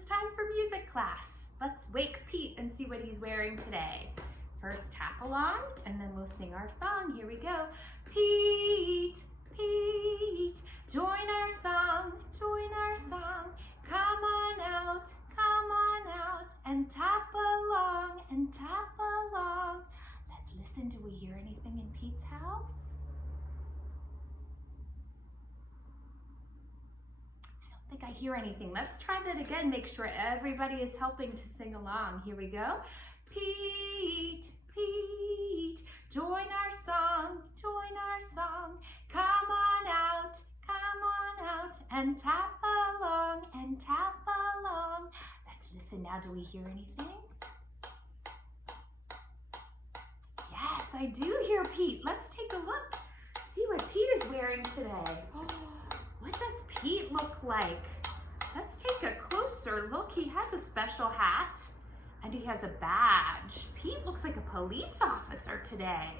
it's time for music class. Let's wake Pete and see what he's wearing today. First tap along and then we'll sing our song. Here we go. Pete, Pete, join our song, join our song. Come on out and tap along and tap along. Let's listen. Do we hear anything in Pete's house? I don't think I hear anything. Let's try that again. Make sure everybody is helping to sing along. Here we go. Pete, Pete, join our song, join our song. Come on out and tap along and tap along. Let's listen now. Do we hear anything? Yes, I do hear Pete. Let's take a look. See what Pete is wearing today. Oh, what does Pete look like? Let's take a closer look. He has a special hat and he has a badge. Pete looks like a police officer today.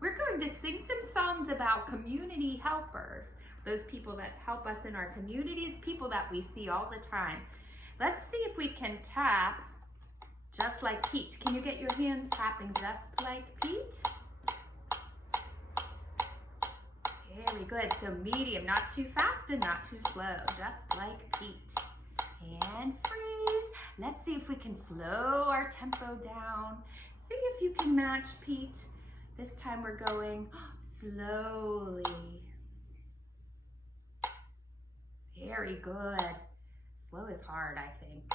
We're going to sing some songs about community helpers, those people that help us in our communities, people that we see all the time. Let's see if we can tap just like Pete. Can you get your hands tapping just like Pete? Very good. So medium, not too fast and not too slow, just like Pete. And freeze. Let's see if we can slow our tempo down. See if you can match Pete. This time we're going slowly. Very good. Slow is hard, I think.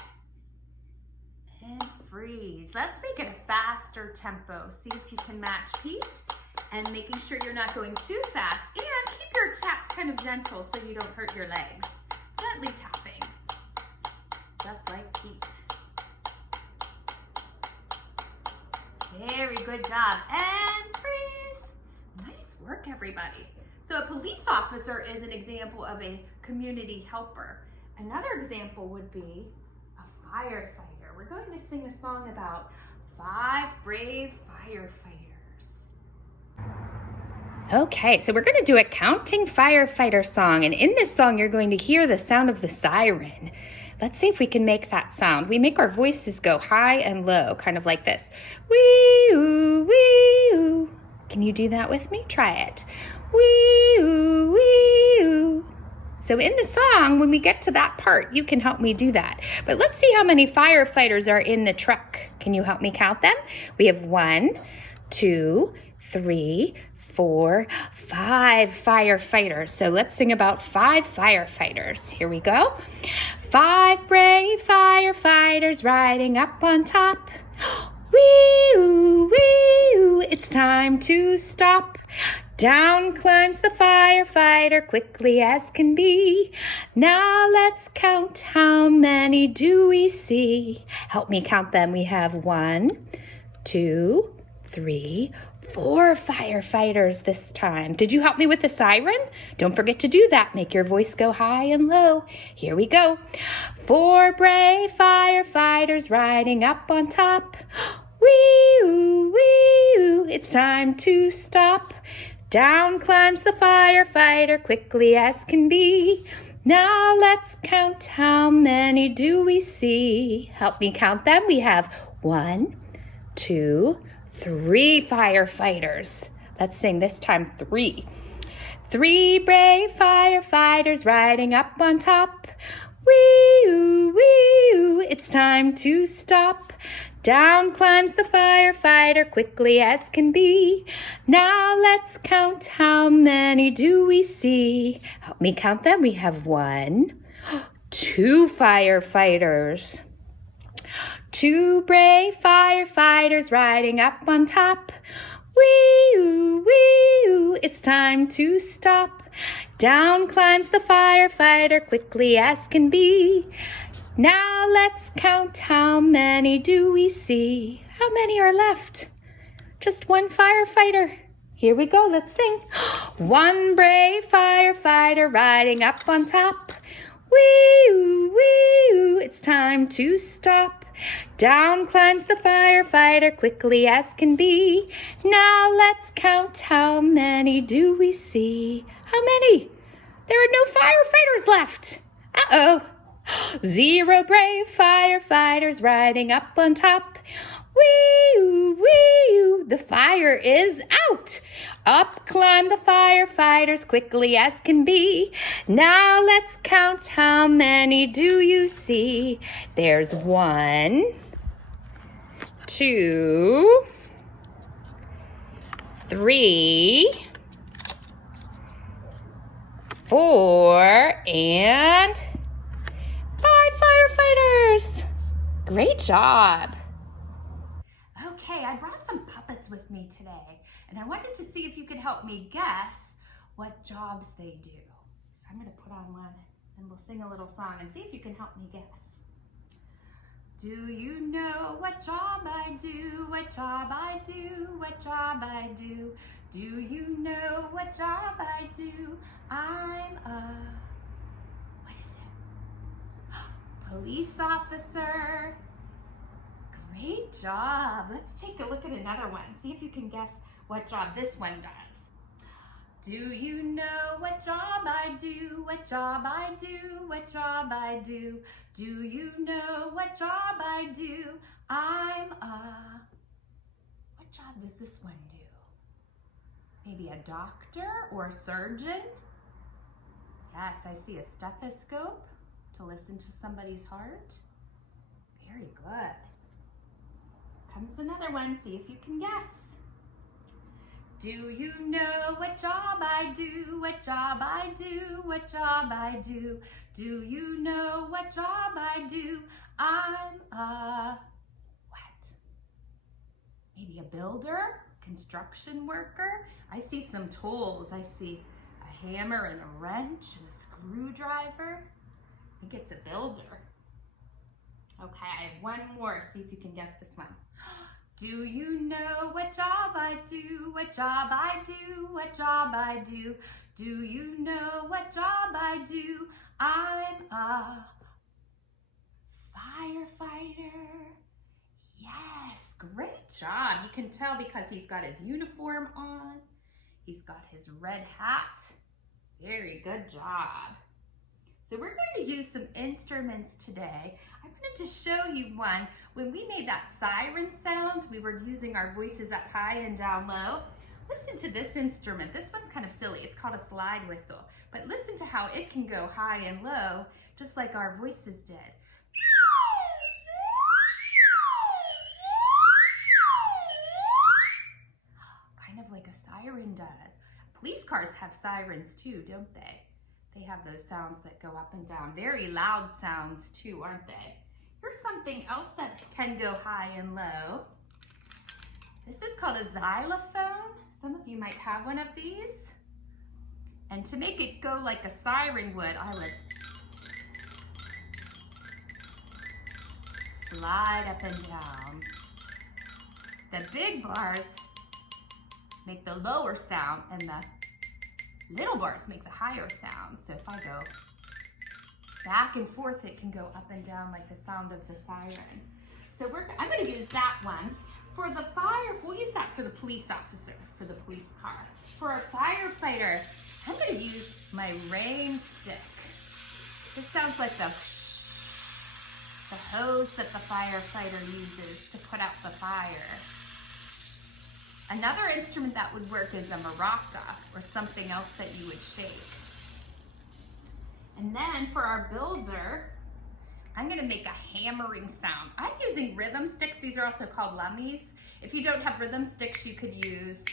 And freeze. Let's make it a faster tempo. See if you can match Pete. And making sure you're not going too fast. And keep your taps kind of gentle so you don't hurt your legs. Gently tapping. Just like Pete. Very good job. And freeze. Nice work, everybody. So a police officer is an example of a community helper. Another example would be a firefighter. We're going to sing a song about 5 brave firefighters. Okay, so we're going to do a counting firefighter song. And in this song, you're going to hear the sound of the siren. Let's see if we can make that sound. We make our voices go high and low, kind of like this. Wee-oo, wee-oo. Can you do that with me? Try it. Wee-oo, wee-oo. So in the song, when we get to that part, you can help me do that. But let's see how many firefighters are in the truck. Can you help me count them? We have 1, 2, 3, 4, 5 firefighters. So let's sing about 5 firefighters. Here we go. 5 brave firefighters riding up on top. Wee-oo, wee-oo, it's time to stop. Down climbs the firefighter quickly as can be. Now let's count, how many do we see? Help me count them. We have 1, 2, 3, 4 firefighters this time. Did you help me with the siren? Don't forget to do that. Make your voice go high and low. Here we go. 4 brave firefighters riding up on top. Wee-oo, wee-oo, it's time to stop. Down climbs the firefighter quickly as can be. Now let's count, how many do we see? Help me count them. We have 1, 2, 3 firefighters. Let's sing this time 3. 3 brave firefighters riding up on top. Wee-oo, wee-oo, it's time to stop. Down climbs the firefighter quickly as can be. Now let's count, how many do we see? Help me count them. We have 1, 2 firefighters. 2 brave firefighters riding up on top. Wee-oo, wee-oo, it's time to stop. Down climbs the firefighter quickly as can be. Now let's count, how many do we see? How many are left? Just 1 firefighter. Here we go, let's sing. 1 brave firefighter riding up on top. Wee-oo, wee-oo, it's time to stop. Down climbs the firefighter quickly as can be. Now let's count, how many do we see? How many? There are no firefighters left. Uh-oh. 0 brave firefighters riding up on top. Wee-oo, wee-oo, the fire is out. Up climb the firefighters quickly as can be. Now let's count, how many do you see? There's 1, 2, 3, 4, and 5 firefighters. Great job. Okay, I brought some puppets with me today, and I wanted to see if you could help me guess what jobs they do. So I'm going to put on one, and we'll sing a little song and see if you can help me guess. Do you know what job I do? What job I do? What job I do? Do you know what job I do? I'm a, what is it? Police officer. Great job. Let's take a look at another one. See if you can guess what job this one does. Do you know what job I do? What job I do? What job I do? Do you know what job I do? I'm a, what job does this one do? Maybe a doctor or a surgeon? Yes, I see a stethoscope to listen to somebody's heart. Very good. Comes another one, see if you can guess. Do you know what job I do? What job I do? What job I do? Do you know what job I do? I'm a, what? Maybe a builder? Construction worker? I see some tools. I see a hammer and a wrench and a screwdriver. I think it's a builder. Okay, I have one more. See if you can guess this one. Do you know what job I do? What job I do? What job I do? Do you know what job I do? I'm a firefighter. Yes, great job. You can tell because he's got his uniform on. He's got his red hat. Very good job. So we're going to use some instruments today. I wanted to show you one. When we made that siren sound, we were using our voices up high and down low. Listen to this instrument. This one's kind of silly. It's called a slide whistle. But listen to how it can go high and low, just like our voices did. Kind of like a siren does. Police cars have sirens too, don't they? They have those sounds that go up and down. Very loud sounds too, aren't they? Here's something else that can go high and low. This is called a xylophone. Some of you might have one of these. And to make it go like a siren would, I would slide up and down. The big bars make the lower sound and the little bars make the higher sound. So if I go back and forth, it can go up and down like the sound of the siren. So I'm going to use that one. For the fire, we'll use that for the police officer, for the police car. For a firefighter, I'm going to use my rain stick. This sounds like the hose that the firefighter uses to put out the fire. Another instrument that would work is a maraca, or something else that you would shake. And then for our builder, I'm gonna make a hammering sound. I'm using rhythm sticks. These are also called lummies. If you don't have rhythm sticks, you could use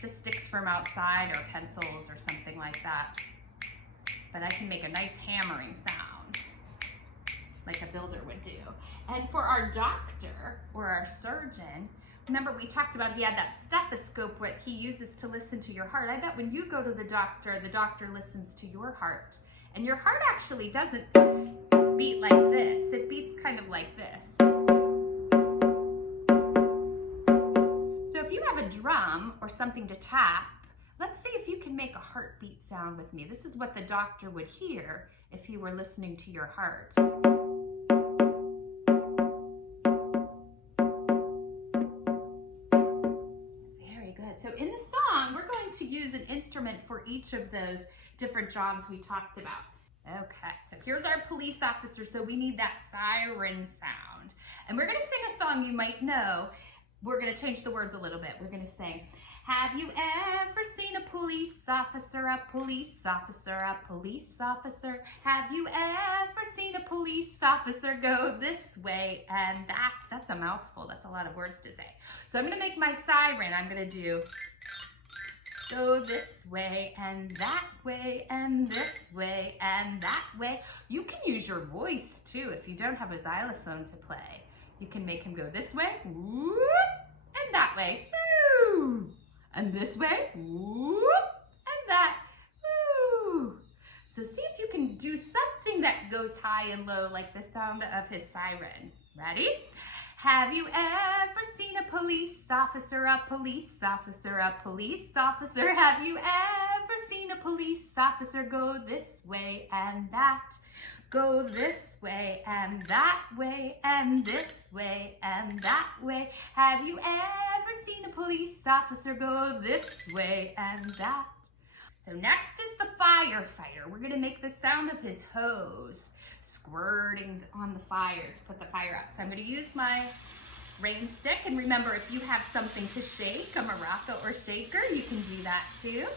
just sticks from outside or pencils or something like that. But I can make a nice hammering sound like a builder would do. And for our doctor or our surgeon, remember we talked about he had that stethoscope what he uses to listen to your heart. I bet when you go to the doctor listens to your heart. And your heart actually doesn't beat like this. It beats kind of like this. So if you have a drum or something to tap, let's see if you can make a heartbeat sound with me. This is what the doctor would hear if he were listening to your heart. Very good. So in the song, we're going to use an instrument for each of those different jobs we talked about. Okay, so here's our police officer, so we need that siren sound. And we're gonna sing a song you might know. We're gonna change the words a little bit. We're gonna sing, have you ever seen a police officer, a police officer, a police officer? Have you ever seen a police officer go this way and that? That's a mouthful, that's a lot of words to say. So I'm gonna make my siren, I'm gonna do, go this way and that way and this way and that way. You can use your voice too if you don't have a xylophone to play. You can make him go this way, whoop, and that way, woo, and this way, whoop, and that, woo. So see if you can do something that goes high and low like the sound of his siren. Ready? Have you ever seen a police officer, a police officer, a police officer? Have you ever seen a police officer go this way and that? Go this way and that way and this way and that way. Have you ever seen a police officer go this way and that? So next is the firefighter. We're gonna make the sound of his hose squirting on the fire to put the fire out. So I'm gonna use my rain stick, and remember, if you have something to shake, a maraca or shaker, you can do that too.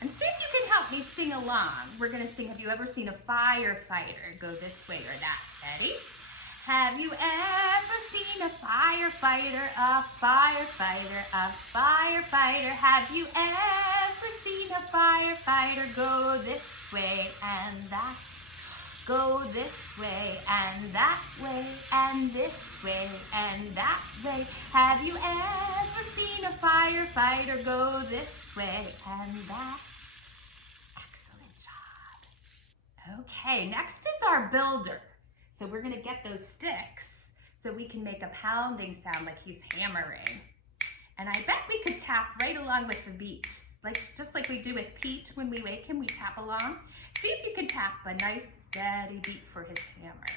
And see if you can help me sing along. We're gonna sing, have you ever seen a firefighter go this way or that? Ready? Have you ever seen a firefighter, a firefighter, a firefighter? Have you ever seen a firefighter go this way and that? Go this way and that way and this way and that way. Have you ever seen a firefighter go this way and that? Excellent job. Okay, next is our builder. So we're gonna get those sticks so we can make a pounding sound like he's hammering. And I bet we could tap right along with the beat. Just like we do with Pete when we wake him, we tap along. See if you can tap a nice steady beat for his hammer.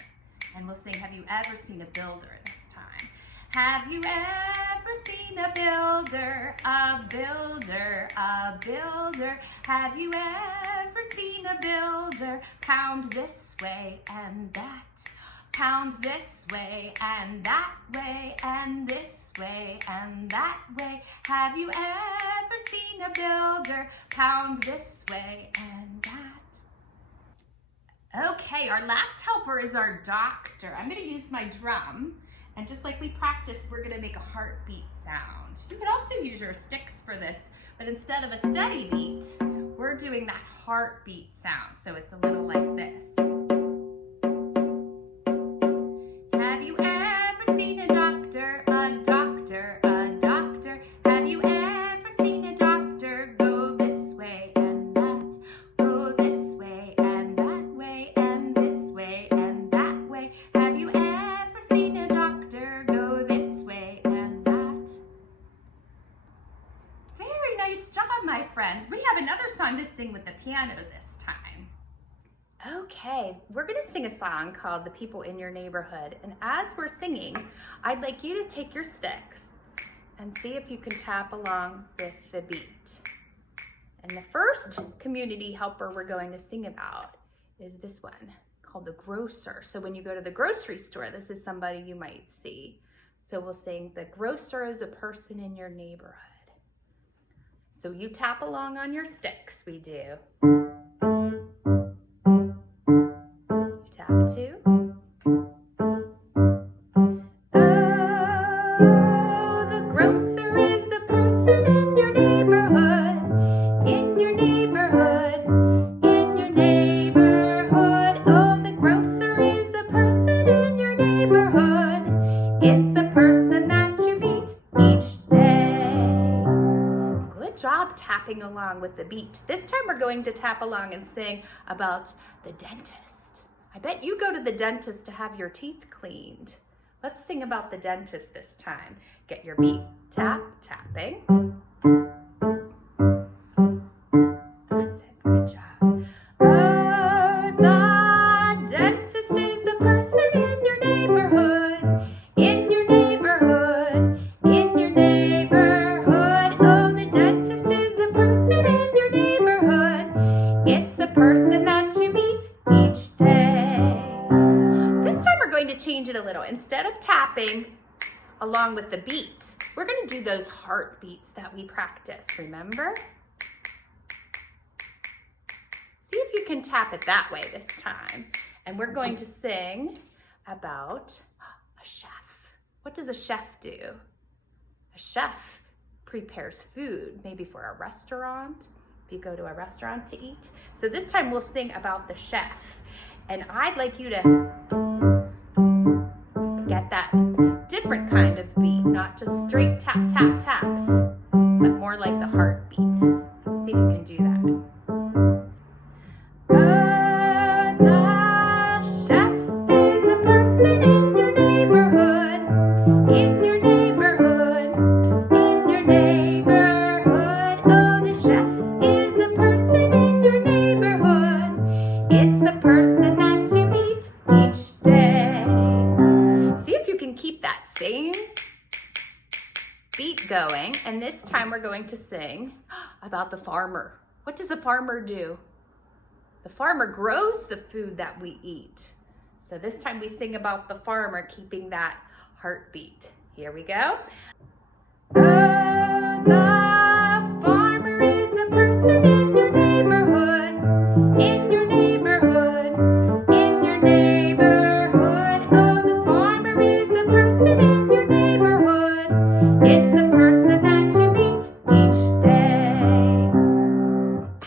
And we'll sing, have you ever seen a builder this time? Have you ever seen a builder, a builder, a builder? Have you ever seen a builder pound this way and that? Pound this way and that way and this way and that way. Have you ever seen a builder pound this way and that? Okay, our last helper is our doctor. I'm gonna use my drum, and just like we practiced, we're gonna make a heartbeat sound. You could also use your sticks for this, but instead of a steady beat, we're doing that heartbeat sound. So it's a little like this. Have you ever seen a doctor, a doctor, a doctor? Have you ever seen a doctor go this way and that? Go this way and that way and this way and that way. Have you ever seen a doctor go this way and that? Very nice job, my friends. We have another song to sing with the piano this time. Okay, we're gonna sing a song called The People in Your Neighborhood. And as we're singing, I'd like you to take your sticks and see if you can tap along with the beat. And the first community helper we're going to sing about is this one called the grocer. So when you go to the grocery store, this is somebody you might see. So we'll sing, the grocer is a person in your neighborhood. So you tap along on your sticks, we do. Tap two. Oh, the grocer is a person in your neighborhood, in your neighborhood, in your neighborhood. Oh, the grocer is a person in your neighborhood. It's a person that you meet each day. Good job tapping along with the beat. This time we're going to tap along and sing about the dentist. I bet you go to the dentist to have your teeth cleaned. Let's sing about the dentist this time. Get your beat, tap, tapping. That's it, good job. Oh, the dentist is a person in your neighborhood, in your neighborhood, in your neighborhood. Oh, the dentist is a person in your neighborhood. It's a person that you meet going to change it a little. Instead of tapping along with the beat, we're going to do those heartbeats that we practice, remember? See if you can tap it that way this time. And we're going to sing about a chef. What does a chef do? A chef prepares food, maybe for a restaurant, if you go to a restaurant to eat. So this time we'll sing about the chef. And I'd like you to get that different kind of beat, not just straight tap, tap, taps, but more like the heartbeat. See if you can do that. The chef is a person in your neighborhood, in your neighborhood, in your neighborhood. Oh, the chef is a person in your neighborhood. It's a person that you meet each day. See if you can keep that same beat going. And this time we're going to sing about the farmer. What does a farmer do? The farmer grows the food that we eat. So this time we sing about the farmer keeping that heartbeat. Here we go. The farmer is a person in your neighborhood, in your neighborhood, in your neighborhood. Oh, the farmer is a person in your neighborhood. It's a person that you meet each day.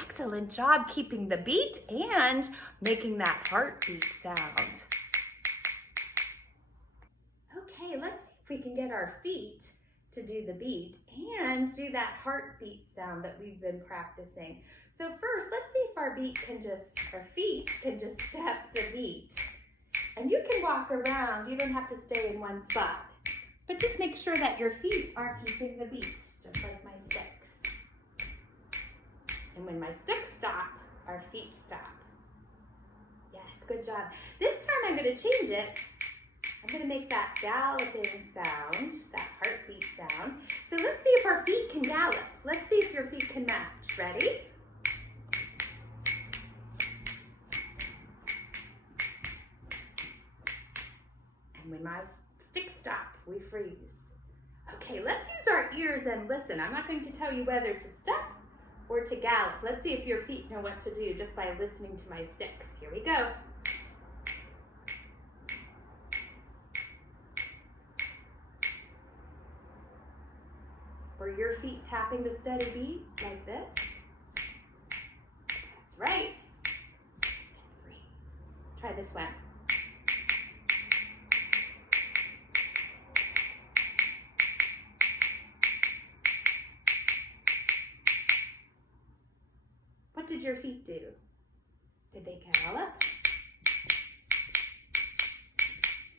Excellent job keeping the beat and making that heartbeat sound. Okay, let's see if we can get our feet to do the beat and do that heartbeat sound that we've been practicing. So first, let's see if our feet can just step the beat. And you can walk around, you don't have to stay in one spot. But just make sure that your feet are keeping the beat, just like my sticks. And when my sticks stop, our feet stop. Yes, good job. This time I'm going to change it. I'm going to make that galloping sound, that heartbeat sound. So let's see if our feet can gallop. Let's see if your feet can match. Ready? And when my sticks stop, we freeze. Okay, let's use our ears and listen. I'm not going to tell you whether to step or to gallop. Let's see if your feet know what to do just by listening to my sticks. Here we go. Were your feet tapping the steady beat like this? That's right. And freeze. Try this one. What did your feet do? Did they gallop?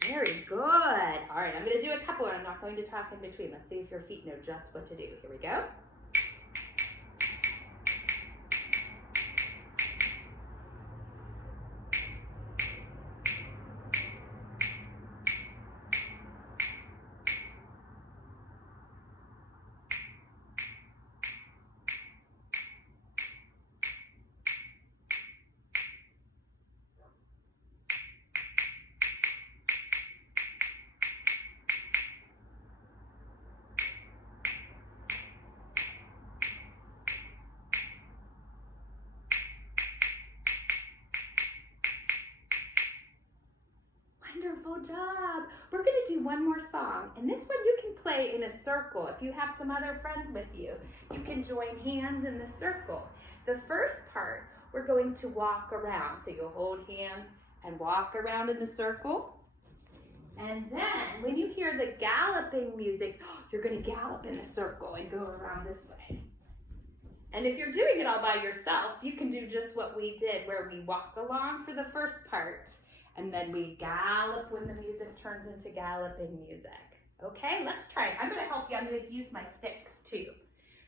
Very good. All right, I'm going to do a couple and I'm not going to talk in between. Let's see if your feet know just what to do. Here we go. Wonderful job. We're going to do one more song, and this one you can play in a circle. If you have some other friends with you, you can join hands in the circle. The first part, we're going to walk around. So you'll hold hands and walk around in the circle. And then when you hear the galloping music, you're going to gallop in a circle and go around this way. And if you're doing it all by yourself, you can do just what we did, where we walk along for the first part, and then we gallop when the music turns into galloping music. Okay, let's try it. I'm going to help you. I'm going to use my sticks too.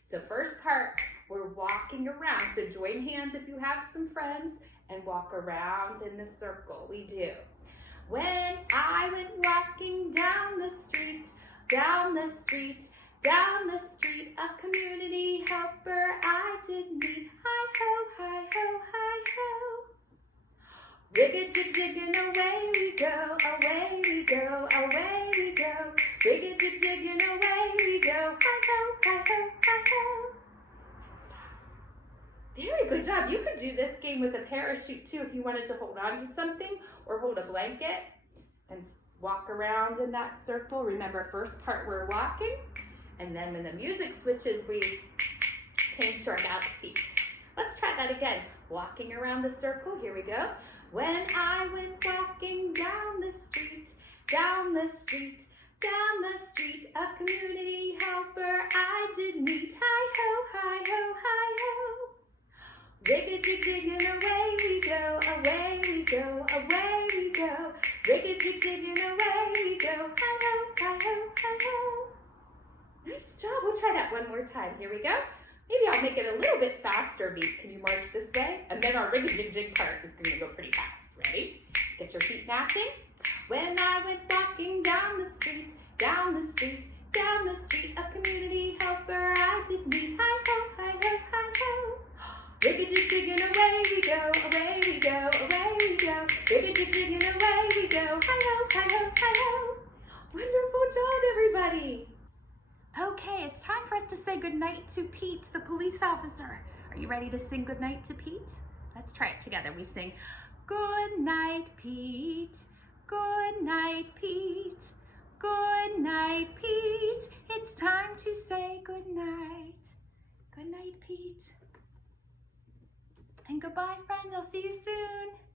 So first part, we're walking around. So join hands if you have some friends and walk around in the circle. We do. When I went walking down the street, down the street, down the street, a community helper I did meet. Hi-ho, hi-ho, hi-ho. Rig-a-jig-jig and away we go, away Good job. You could do this game with a parachute too if you wanted to hold on to something or hold a blanket and walk around in that circle. Remember, first part we're walking, and then when the music switches, we change to our ballot feet. Let's try that again. Walking around the circle, here we go. When I went walking down the street, down the street, down the street, a community helper I did meet. Hi-ho, hi-ho, hi-ho. Rig-a-jig-jig and away we go, away we go, away we go. Rig-a-jig-jig and away we go, hi-ho, hi-ho, hi-ho. Nice job. We'll try that one more time. Here we go. Maybe I'll make it a little bit faster beat. Can you march this way? And then our rig-a-jig-jig part is going to go pretty fast. Ready? Get your feet matching. When I went walking down the street, down the street, down the street, a community helper I did meet. Hi-ho, hi-ho, hi-ho. Rig-a-jig-jig and away we go, away we go, away we go. Rig-a-jig-jig and away we go. Hi-ho, hi-ho, hi-ho. Wonderful job, everybody. Okay, it's time for us to say goodnight to Pete, the police officer. Are you ready to sing goodnight to Pete? Let's try it together. We sing, good night, Pete. Good night, Pete. Good night, Pete. It's time to say good night. Good night, Pete. And goodbye, friends. I'll see you soon.